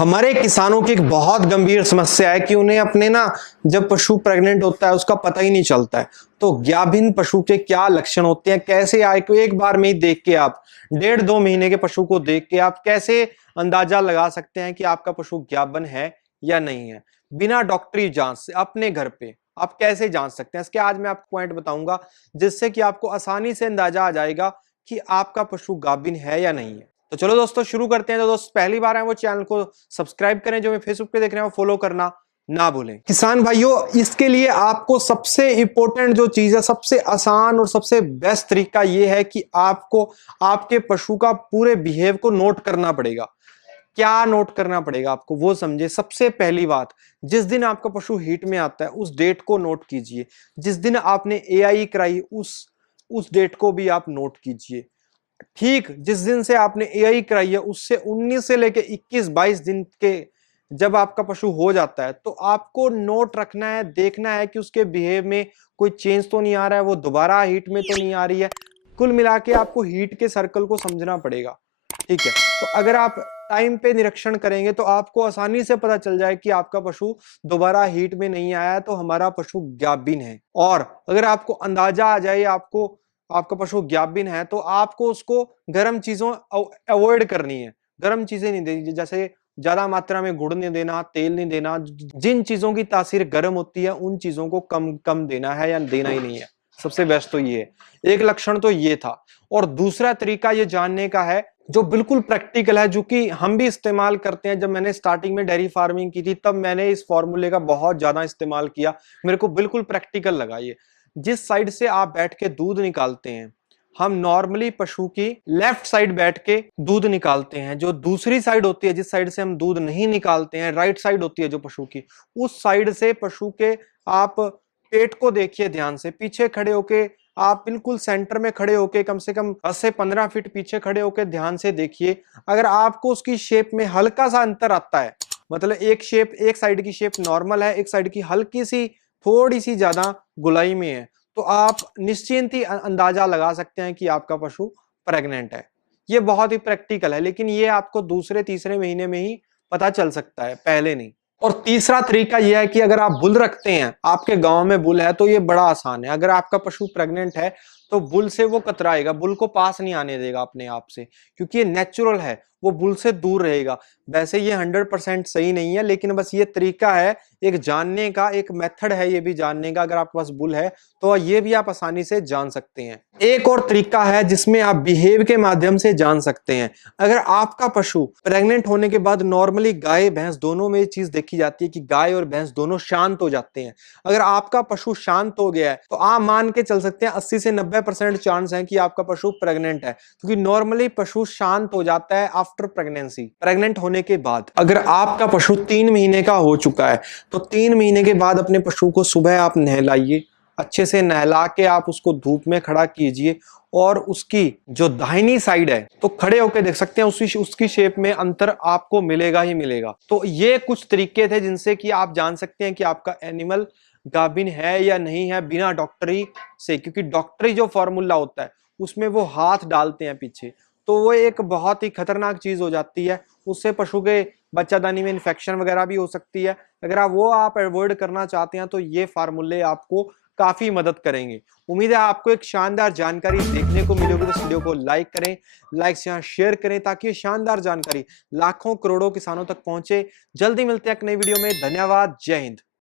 हमारे किसानों की एक बहुत गंभीर समस्या है कि उन्हें अपने जब पशु प्रेग्नेंट होता है उसका पता ही नहीं चलता है। तो गाभिन पशु के क्या लक्षण होते हैं, कैसे आए को एक बार में ही देख के आप 1.5-2 महीने के पशु को देख के आप कैसे अंदाजा लगा सकते हैं कि आपका पशु गाभिन है या नहीं है, बिना डॉक्टरी जांच से अपने घर पे आप कैसे जांच सकते हैं। इसके आज मैं आपको पॉइंट बताऊंगा जिससे कि आपको आसानी से अंदाजा आ जाएगा कि आपका पशु गाभिन है या नहीं है। तो चलो दोस्तों शुरू करते हैं। जो दोस्त पहली बार है वो चैनल को सब्सक्राइब करें, जो मैं फेसबुक पे देख रहे हैं वो फॉलो करना ना भूलें। किसान भाइयों, इसके लिए आपको सबसे इंपॉर्टेंट जो चीज है, सबसे आसान और सबसे बेस्ट तरीका ये है कि आपको आपके पशु का पूरे बिहेव को नोट करना पड़ेगा। क्या नोट करना पड़ेगा आपको वो समझे। सबसे पहली बात, जिस दिन आपका पशु हीट में आता है उस डेट को नोट कीजिए। जिस दिन आपने एआई कराई उस डेट को भी आप नोट कीजिए। ठीक जिस दिन से आपने एआई कराई है उससे 19 से लेके 21-22 दिन के जब आपका पशु हो जाता है तो आपको नोट रखना है, देखना है कि उसके बिहेव में कोई चेंज तो नहीं आ रहा है, वो दोबारा हीट में तो नहीं आ रही है। कुल मिला के आपको हीट के सर्कल को समझना पड़ेगा। ठीक है, तो अगर आप टाइम पे निरीक्षण करेंगे तो आपको आसानी से पता चल जाए कि आपका पशु दोबारा हीट में नहीं आया है, तो हमारा पशु गाभिन है। और अगर आपको अंदाजा आ जाए आपको आपका पशु गाभिन है तो आपको उसको गर्म चीजों अवॉइड करनी है। गर्म चीजें नहीं देनी, जैसे ज्यादा मात्रा में गुड़ नहीं देना, तेल नहीं देना। जिन चीजों की तासीर गर्म होती है उन चीजों को कम कम देना है या देना ही नहीं है। सबसे बेस्ट तो ये है। एक लक्षण तो ये था। और दूसरा तरीका ये जानने का है जो बिल्कुल प्रैक्टिकल है, जो कि हम भी इस्तेमाल करते हैं। जब मैंने स्टार्टिंग में डेयरी फार्मिंग की थी तब मैंने इस फॉर्मूले का बहुत ज्यादा इस्तेमाल किया। मेरे को बिल्कुल प्रैक्टिकल लगा ये। जिस साइड से आप बैठ के दूध निकालते हैं, हम नॉर्मली पशु की लेफ्ट साइड बैठ के दूध निकालते हैं। जो दूसरी साइड होती है, जिस साइड से हम दूध नहीं निकालते हैं, राइट साइड होती है जो पशु की, उस साइड से पशु के आप पेट को देखिए ध्यान से। पीछे खड़े होके आप बिल्कुल सेंटर में खड़े होके कम से कम 10 से 15 फीट पीछे खड़े होके ध्यान से देखिए। अगर आपको उसकी शेप में हल्का सा अंतर आता है, मतलब एक साइड की शेप नॉर्मल है, एक साइड की हल्की सी थोड़ी सी ज्यादा गुलाई में है, तो आप निश्चिंत ही अंदाजा लगा सकते हैं कि आपका पशु प्रेग्नेंट है। ये बहुत ही प्रैक्टिकल है, लेकिन ये आपको दूसरे तीसरे महीने में ही पता चल सकता है, पहले नहीं। और तीसरा तरीका यह है कि अगर आप बुल रखते हैं, आपके गांव में बुल है, तो ये बड़ा आसान है। अगर आपका पशु प्रेग्नेंट है तो बुल से वो कतराएगा, बुल को पास नहीं आने देगा अपने आप से, क्योंकि ये नेचुरल है, वो बुल से दूर रहेगा। वैसे ये 100% सही नहीं है, लेकिन बस ये तरीका है एक जानने का, एक मेथड है ये भी जानने का। अगर आपके पास बुल है तो ये भी आप आसानी से जान सकते हैं। एक और तरीका है जिसमें आप बिहेव के माध्यम से जान सकते हैं। अगर आपका पशु प्रेग्नेंट होने के बाद नॉर्मली गाय भैंस दोनों में ये चीज देखी जाती है कि गाय और भैंस दोनों शांत हो जाते हैं। अगर आपका पशु शांत हो गया है तो आप मान के चल सकते हैं 80 से 90% चांस है कि आपका पशु प्रेग्नेंट है, क्योंकि नॉर्मली पशु शांत हो जाता है आफ्टर प्रेगनेंसी, प्रेग्नेंट होने के बाद। अगर आपका पशु 3 महीने का हो चुका है तो 3 महीने के बाद अपने पशु को सुबह आप नहलाइए, अच्छे से नहला के आप उसको धूप में खड़ा कीजिए, और उसकी जो दाहिनी साइड है तो खड़े होकर देख सकते हैं उसकी शेप में अंतर आपको मिलेगा ही मिलेगा। तो ये कुछ तरीके थे जिनसे कि आप जान सकते हैं कि आपका एनिमल गाभिन है या नहीं है, बिना डॉक्टरी से। क्योंकि डॉक्टरी जो फॉर्मूला होता है उसमें वो हाथ डालते हैं पीछे, तो वो एक बहुत ही खतरनाक चीज हो जाती है। उससे पशु के बच्चादानी में इन्फेक्शन वगैरह भी हो सकती है। अगर आप अवॉइड करना चाहते हैं तो ये फार्मूले आपको काफी मदद करेंगे। उम्मीद है आपको एक शानदार जानकारी देखने को मिलेगी। तो इस वीडियो को लाइक करें, लाइक से यहाँ शेयर करें, ताकि ये शानदार जानकारी लाखों करोड़ों किसानों तक पहुंचे। जल्दी मिलते हैं एक नई वीडियो में। धन्यवाद। जय हिंद।